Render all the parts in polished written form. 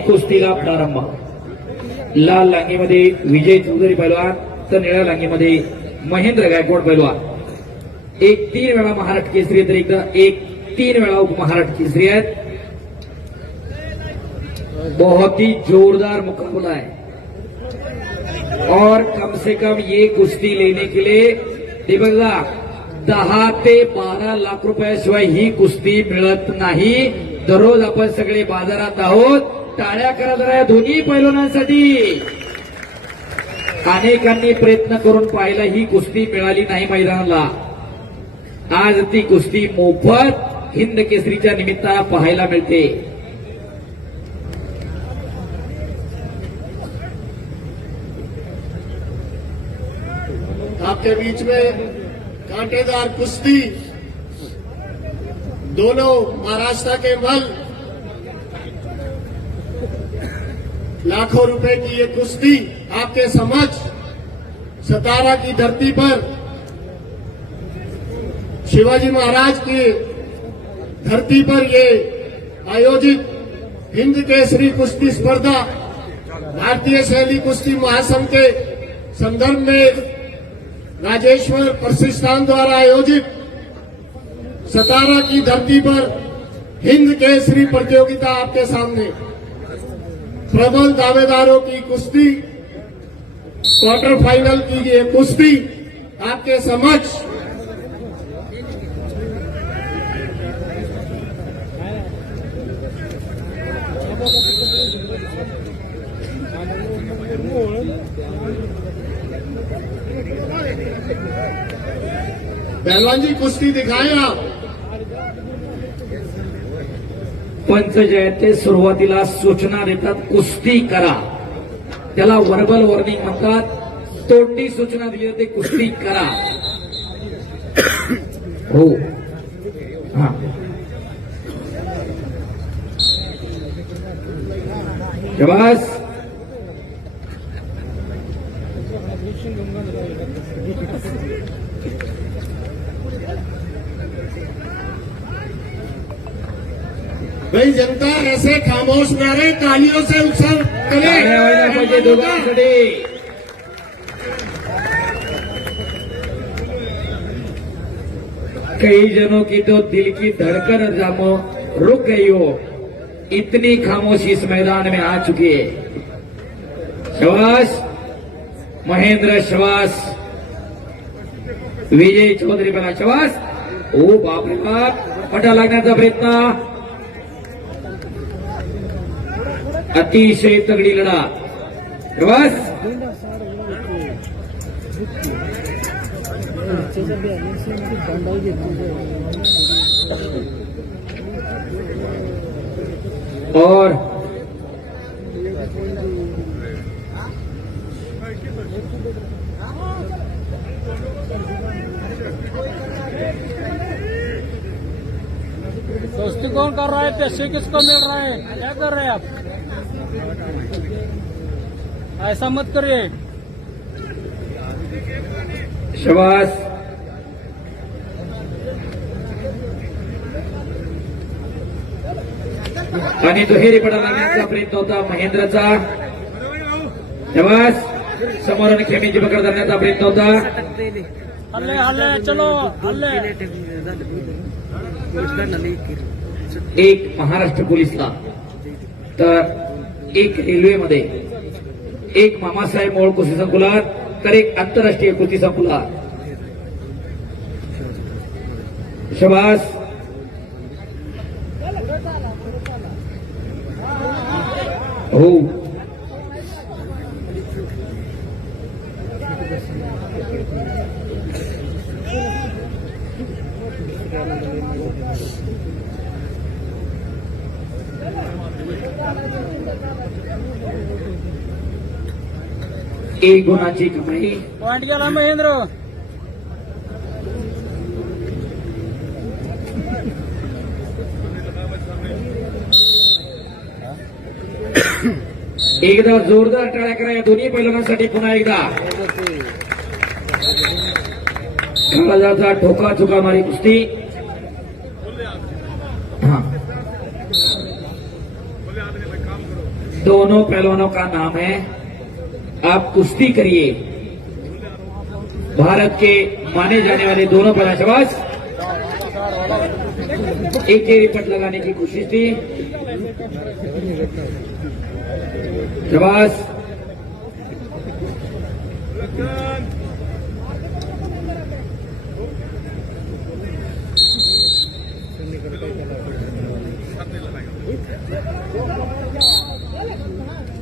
कुस्तीला प्रारंभ. लाल लांगीमध्ये विजय चौधरी पैलवान तर निळ्या लांगीमध्ये महेंद्र गायकवाड पैलवान. एक 3 वेळा महाराष्ट्र केसरी तर एकदा एक 3 वेळा उपमहाराष्ट्र केसरी आहेत. बहुत ही जोरदार मुकाबला है और कम से कम ये कुश्ती लेने के लिए ते बघा 10 ते 12 लाख रुपयाशिवाय ही कुस्ती मिळत नाही. दररोज आपण सगळे बाजारात आहोत. टाळ्या करा जरा या दोन्ही पैलवानांसाठी. अनेकांनी प्रयत्न करून पाहिला ही कुस्ती मिळाली नाही मैदानाला. आज ती कुस्ती मोफत हिंद केसरीच्या निमित्तानं पाहायला मिळते. आपके बीच में कांटेदार कुश्ती दोनों महाराष्ट्र के बल लाखों रुपए की ये कुश्ती आपके समक्ष सतारा की धरती पर शिवाजी महाराज की धरती पर ये आयोजित हिंद केसरी कुश्ती स्पर्धा भारतीय शैली कुश्ती महासंघ के संदर्भ में राजेश्वर प्रतिष्ठान द्वारा आयोजित सतारा की धरती पर हिंद केसरी प्रतियोगिता आपके सामने. प्रबल दावेदारों की कुश्ती, क्वार्टर फाइनल की ये कुश्ती आपके समक्ष पहलवान जी कुश्ती दिखाएं आप. पंच जे आहेत ते सुरुवातीला सूचना देतात कुस्ती करा. त्याला वर्बल वॉर्निंग म्हणतात. तोंडी सूचना दिली ते कुस्ती करा. हो हा शाबास. भाई जनता ऐसे खामोश न रहे, तालियों से उत्सव पाहिजे दोघांकडे. कई जनों की तो दिल की धड़कन जामो रुक गई हो. इतनी खामोशी इस मैदान में आ चुकी है. शाबाश महेंद्र, शाबाश विजय चौधरी बना. शाबास. ओ बाप रे बाप. पटा लागण्याचा प्रयत्न. अतिशय तगडी लढा. शाबास. और दोस्ती कौन कर रहा है? पैसे किसको मिल रहा है? क्या कर रहे हैं आप? ऐसा मत करिए. शाबास. आणि दुहेरी पडा लागण्याचा प्रयत्न होता महेंद्रचा. शाबास. समोरून खेमीची पकड करण्याचा प्रयत्न होता. हल्ले हल्ले चलो हल्ले. एक महाराष्ट्र पोलीसला तर एक रेल्वेमध्ये, एक मामासाहेब मोळ कुस्ती संकुलात तर एक आंतरराष्ट्रीय कुस्ती संकुलात. शाबास. हो एक गुणाची कमाई. पॉइंट गेला महेंद्र. एकदा जोरदार टाळ्या करा या दोन्ही पैलवानांसाठी. पुन्हा एकदा काळजाचा ठोका चुका मारी कुस्ती. दोनों पहलवानों का नाम है, आप कुश्ती करिए। भारत के माने जाने वाले दोनों पहलवान, शाबाश। एक ही रिपट लगाने की कोशिश थी, शाबाश।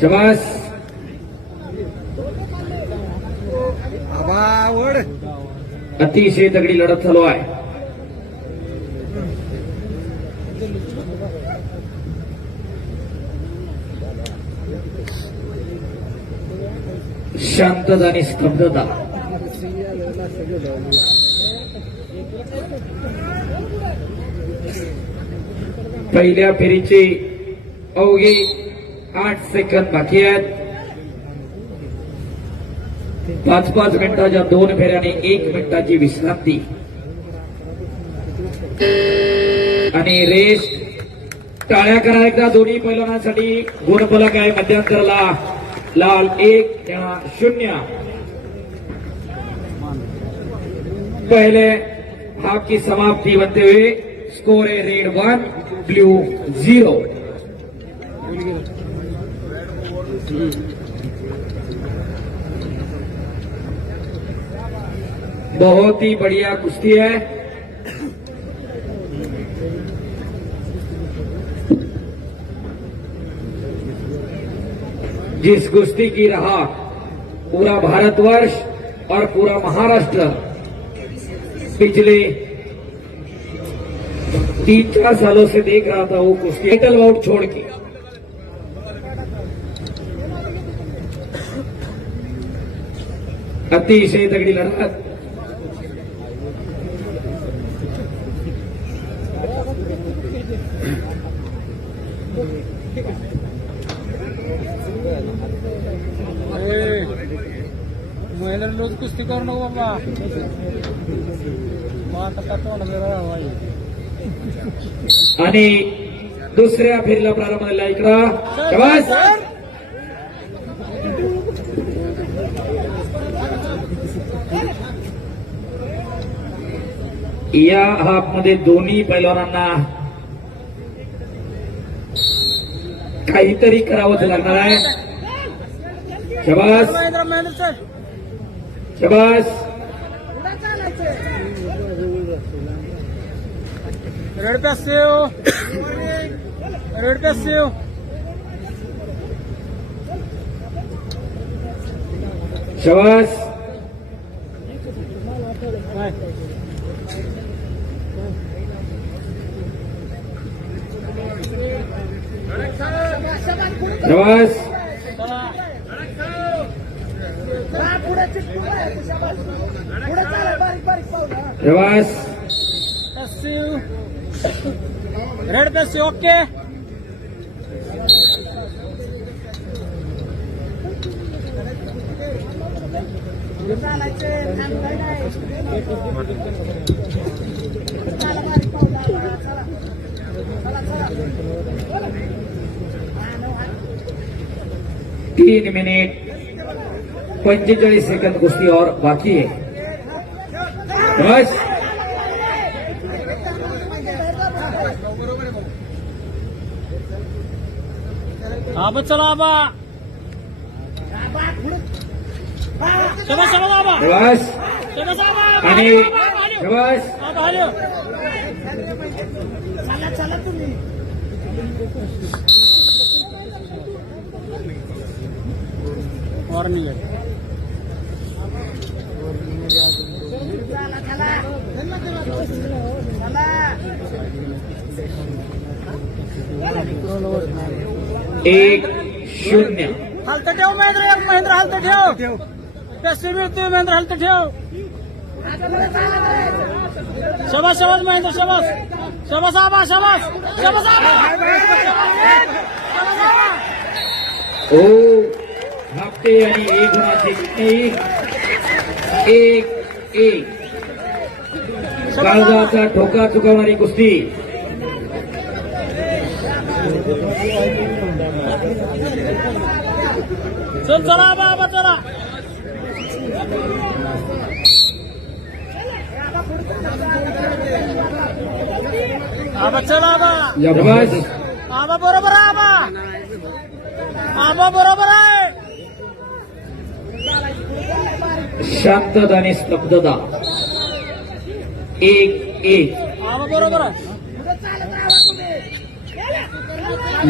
शाबाश। अतिशय तगडी लढत चालू आहे। शांतता आणि स्तब्धता। पहिल्या फेरीचे अवघे 8 सेकंद बाकी आहेत। 5-5 मिनिटाच्या 2 फेऱ्याने 1 मिनिटाची विश्रांती आणि रेस्ट। टाळ्या करा एकदा दोन्ही पैलवानांसाठी। गुणफलक आहे मध्यांतराला लाल 1 या 0। पहले हाफ की समाप्ति बनते हुए स्कोर है रेड 1 ब्लू 0। बहुत ही बढ़िया कुश्ती है। जिस कुश्ती की रहा पूरा भारतवर्ष और पूरा महाराष्ट्र पिछले 3-4 सालों से देख रहा था, वो कुश्ती टाइटल बाउट छोड़ के अतिशय तगड़ी लढत। महिला रोज कुस्ती करू नको बाबा, मग आता का तोंड वेगळा व्हायला. आणि दुसऱ्या फेरीला प्रारंभ झाला इकडं, शाबास. या हाफमध्ये दोन्ही पैलवानांना काहीतरी करावंच लागणार आहे. शाबास शाबास. रेड पे सेव, रेड पे सेव. शाबास. शाबास. शाबास. रेड पे सेव. ओके. तीन मिनिट 45 सेकंड कुश्ती और बाकी है. बस आबा चला आबा. शाबास शाबास आबा. शाबास. शाबास आबा. आणि शाबास. आबा आलो. चला तुम्ही. वॉर्निंग आहे. एक 0. हलत ठेव महेंद्र. एक महेंद्र हलत ठेव. पैसे मिळतोय महेंद्र. हलत ठेव. शाबास शाबास महेंद्र. शाबास शाबास आबा. शाबास शाबास आबा. ओ हप्ते आणि 1 गुणाची नाही. 1-1. काळजाचा ठोका चुकवणारी कुस्ती. चल चला बाबा चला. आबा चला आबा. शाबास. आबा बरोबर आहे आबा. आबा बरोबर आहे. शांतता आणि स्तब्धता. 1-1. आबा बरोबर आहे.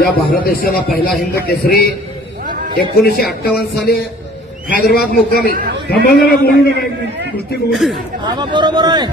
या भारत देशाला पहिला हिंद केसरी 1958 साली हैदराबाद मुक्कामी. थांबायला बोलू नका कुस्ती बघू. आबा बरोबर आहे.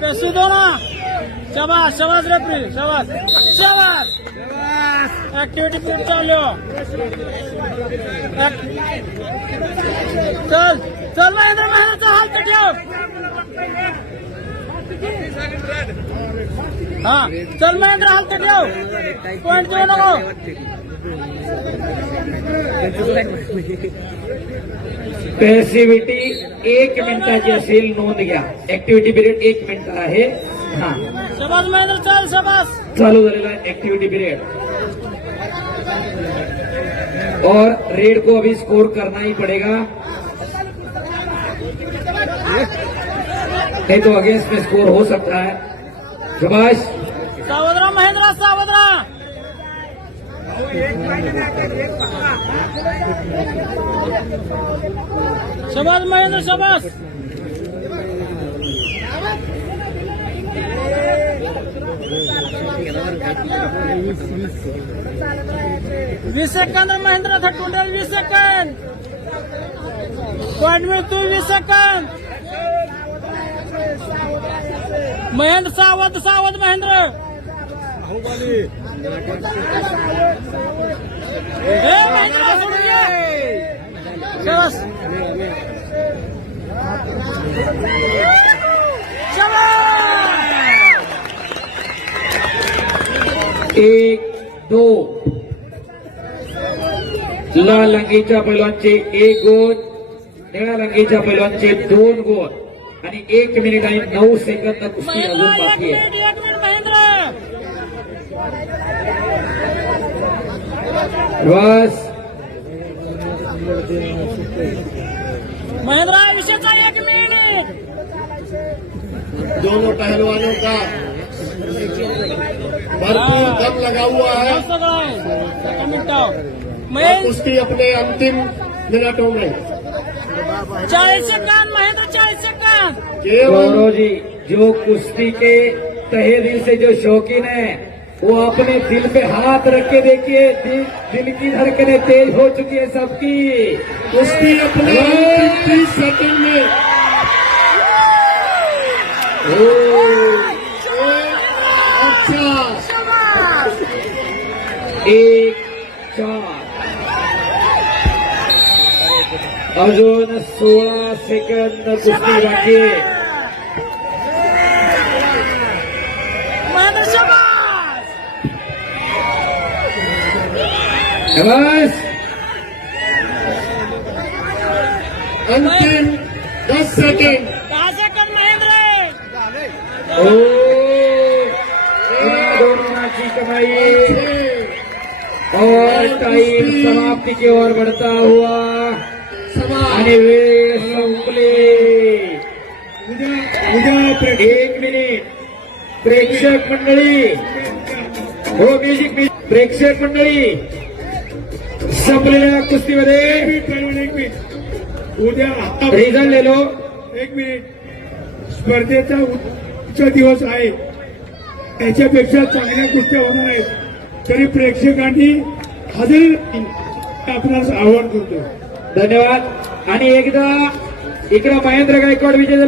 पेशी दो ना. शाबास शाबास रेफरी शाबास शाबास. ऍक्टिव्हिटी पीरियड चालू. चल चल महेंद्र महेंद्रचा हात ठेव. हा चल महेंद्र हात ठेव. पॉइंट देऊ नको. पॅसिव्हिटी 1 मिनिटाची असेल, नोंद घ्या. ऍक्टिव्हिटी पिरियड 1 मिनिट आहे. हा शाबास महेंद्र चल शाबास. चालू झालेला है एक्टिविटी पीरियड. और रेड को अभी स्कोर करना ही पड़ेगा, नहीं तो अगेंस्ट में स्कोर हो सकता है. शाबाश. सावधरा महेंद्र सावधरा. शाबास महेंद्र शाबास. वीस सेकंद महेंद्र था टोटल 20 सेकंद. पॉइंट मिळतो 20 सेकंद. महेंद्र सावध सावध महेंद्र. ए महेंद्र सोडून घे. शाबास शाबास. 1-2. लाल अंगीच्या पैलवानचे 1 गोल, निळ्या रंगीच्या पैलवानचे 2 गोल आणि 1 मिनिट आणि 9 सेकंद कुस्ती अजून महेंद्र एक बाकी आहे. मिनिट महेंद्र. बस. महेंद्र विषयचा 1 मिनिट. दोनों पहलवानों का भरपूर दम लगा हुआ है. सगळं आहे. 1 मिनिट. और महेंद्र कुश्ती अपने अंतिम मिनटों में 40 सेकंद. महेंद्र 40 सेकंद. केवल गौरव जी, जो कुश्ती के तहे दिल से जो शौकीन है वो अपने दिल पे हाथ रख के देखिए. दिल की धड़कनें तेज हो चुकी है सबकी. कुश्ती अपने अंतिम 30 सेकंड में अच्छा 1-4. अजून 16 सेकंद कुस्ती बाकी आहे. महेंद्र शाबास. बस. अंतिम 10 सेकंड. 10 सेकंद महेंद्र. ओ, इन दोनों की कमाई और टाइम समाप्ति की ओर बढ़ता हुआ आणि वेळ संपली. उद्या 1 मिनिट. प्रेक्षक मंडळी, हो म्युझिक. प्रेक्षक मंडळी, संपलेल्या कुस्तीमध्ये उद्या रिझल्ट ले लो. 1 मिनिट. स्पर्धेचा उच्च दिवस आहे, त्याच्यापेक्षा चांगल्या कुस्त्या होणार आहेत. तरी प्रेक्षकांनी हजेरी आपणास आवाहन करतो. धन्यवाद. आणि एकदा इकडे महेंद्र गायकवाड विजय